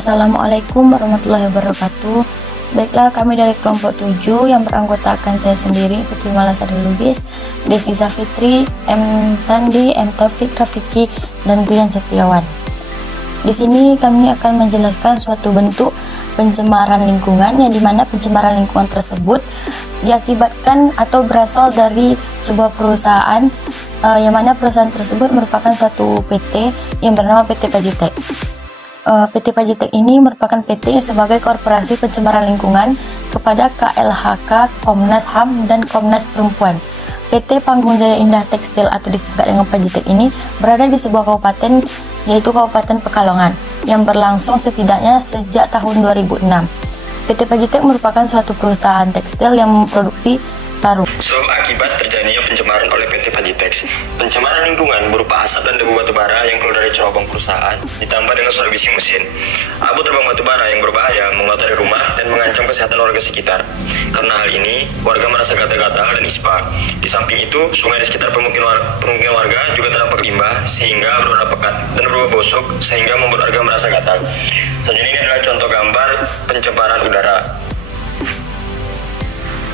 Assalamualaikum warahmatullahi wabarakatuh. Baiklah, kami dari kelompok 7 yang beranggotakan saya sendiri, Putri Malasari Lubis, Desi Safitri, M. Sandi, M. Taufik Rafiki, dan Dian Setiawan. Di sini kami akan menjelaskan suatu bentuk pencemaran lingkungan, yang dimana pencemaran lingkungan tersebut diakibatkan atau berasal dari sebuah perusahaan, yang mana perusahaan tersebut merupakan suatu PT yang bernama PT Pajitek. PT Pajitek ini merupakan PT sebagai korporasi pencemaran lingkungan kepada KLHK, Komnas HAM, dan Komnas Perempuan. PT Panggung Jaya Indah Tekstil atau disingkat dengan Pajitek ini berada di sebuah kabupaten, yaitu Kabupaten Pekalongan, yang berlangsung setidaknya sejak tahun 2006. PT Pajitek merupakan suatu perusahaan tekstil yang memproduksi sarung. Sebab akibat terjadinya pencemaran oleh PT Pajitek, pencemaran lingkungan berupa asap dan debu batubara yang keluar dari cerobong perusahaan, ditambah dengan suara bising mesin. Abu terbang batubara yang berbahaya mengotori rumah dan mengancam kesehatan warga sekitar. Karena hal ini, warga merasa gatal-gatal dan ispa. Di samping itu, sungai di sekitar permukiman warga juga terdampak limbah sehingga berwarna pekat dan berbau busuk sehingga membuat warga merasa gatal. Selanjutnya ini adalah contoh gambar pencemaran udara.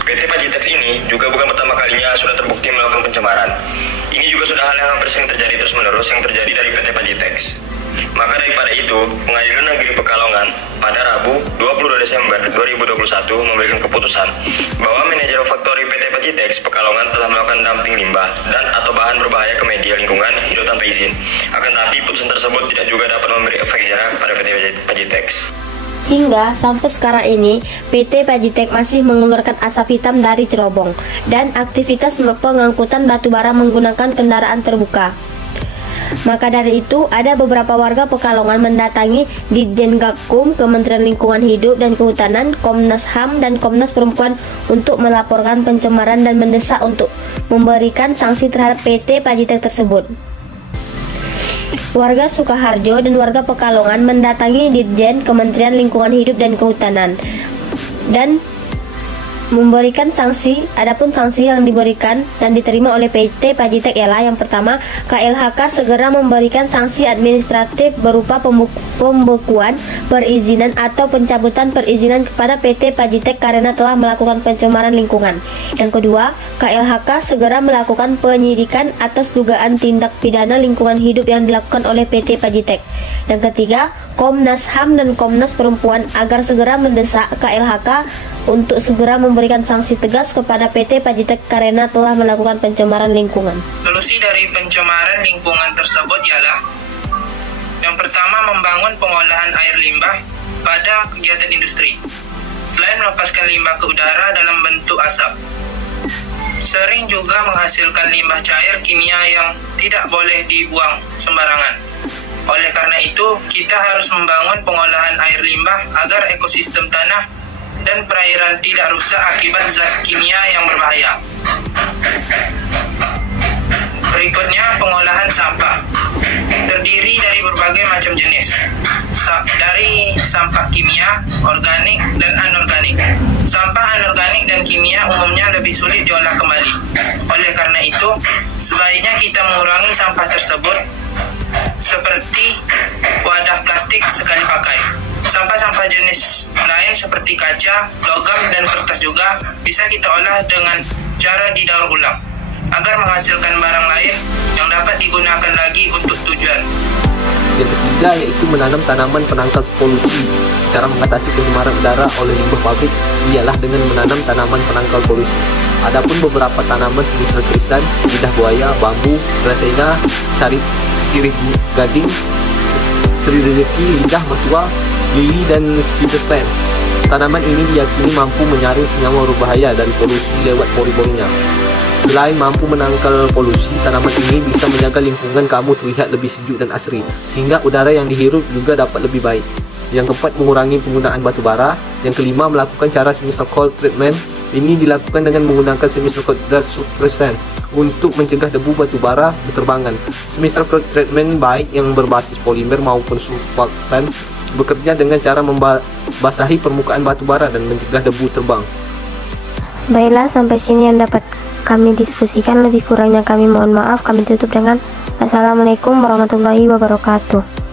PT Pajitek ini juga bukan pertama kalinya sudah terbukti melakukan pencemaran. Ini juga sudah hal yang hampir sering terjadi terus-menerus yang terjadi dari PT Pajitek. Maka daripada itu, Pengadilan Negeri Pekalongan pada Rabu 22 Desember 2021 memberikan keputusan bahwa manajer faktori PT Pajitek Pekalongan telah melakukan dumping limbah dan atau bahan berbahaya ke media lingkungan hidup tanpa izin. Akan tetapi putusan tersebut tidak juga dapat memberi efek jerah kepada PT Pajitek. Hingga sampai sekarang ini, PT Pajitek masih mengeluarkan asap hitam dari cerobong dan aktivitas pengangkutan batubara menggunakan kendaraan terbuka. Maka dari itu, ada beberapa warga Pekalongan mendatangi Ditjen Gakum, Kementerian Lingkungan Hidup dan Kehutanan, Komnas HAM, dan Komnas Perempuan untuk melaporkan pencemaran dan mendesak untuk memberikan sanksi terhadap PT Pajitek tersebut. Warga Sukaharjo dan warga Pekalongan mendatangi Ditjen Kementerian Lingkungan Hidup dan Kehutanan dan memberikan sanksi. Adapun sanksi yang diberikan dan diterima oleh PT Pajitek ialah yang pertama, KLHK segera memberikan sanksi administratif berupa pembekuan perizinan atau pencabutan perizinan kepada PT Pajitek karena telah melakukan pencemaran lingkungan. Yang kedua, KLHK segera melakukan penyidikan atas dugaan tindak pidana lingkungan hidup yang dilakukan oleh PT Pajitek. Yang ketiga, Komnas HAM dan Komnas Perempuan agar segera mendesak KLHK untuk segera memberikan sanksi tegas kepada PT Pajitek karena telah melakukan pencemaran lingkungan. Solusi dari pencemaran lingkungan tersebut ialah yang pertama, membangun pengolahan air limbah pada kegiatan industri. Selain melepaskan limbah ke udara dalam bentuk asap, sering juga menghasilkan limbah cair kimia yang tidak boleh dibuang sembarangan. Oleh karena itu, kita harus membangun pengolahan air limbah agar ekosistem tanah dan perairan tidak rusak akibat zat kimia yang berbahaya. Berikutnya, pengolahan sampah. Terdiri dari berbagai macam jenis, dari sampah kimia, organik, dan anorganik. Sampah anorganik dan kimia umumnya lebih sulit diolah kembali. Oleh karena itu, sebaiknya kita mengurangi sampah tersebut, seperti wadah plastik sekali pakai. Sampah-sampah jenis lain seperti kaca, logam, dan kertas juga bisa kita olah dengan cara didaur ulang agar menghasilkan barang lain yang dapat digunakan lagi untuk tujuan. Yang ketiga yaitu menanam tanaman penangkal polusi. Cara mengatasi pencemaran udara oleh limbah pabrik ialah dengan menanam tanaman penangkal polusi. Adapun beberapa tanaman semisal krisan, lidah buaya, bambu, rasena, sirih gading, seri rezeki, lidah mertua, lili, dan spider plant. Tanaman ini diyakini mampu menyaring senyawa berbahaya dari polusi lewat pori-porinya. Selain mampu menangkal polusi, tanaman ini bisa menjaga lingkungan kamu terlihat lebih sejuk dan asri, sehingga udara yang dihirup juga dapat lebih baik. Yang keempat, mengurangi penggunaan batu bara. Yang kelima, melakukan cara semisal cold treatment. Ini dilakukan dengan menggunakan semisal cold dust suppressant untuk mencegah debu batu bara berterbangan. Semisal cold treatment baik yang berbasis polimer maupun surfaktan bekerja dengan cara membasahi permukaan batu bara dan mencegah debu terbang. Baiklah, sampai sini yang dapat kami diskusikan. Lebih kurangnya kami mohon maaf. Kami tutup dengan Assalamualaikum warahmatullahi wabarakatuh.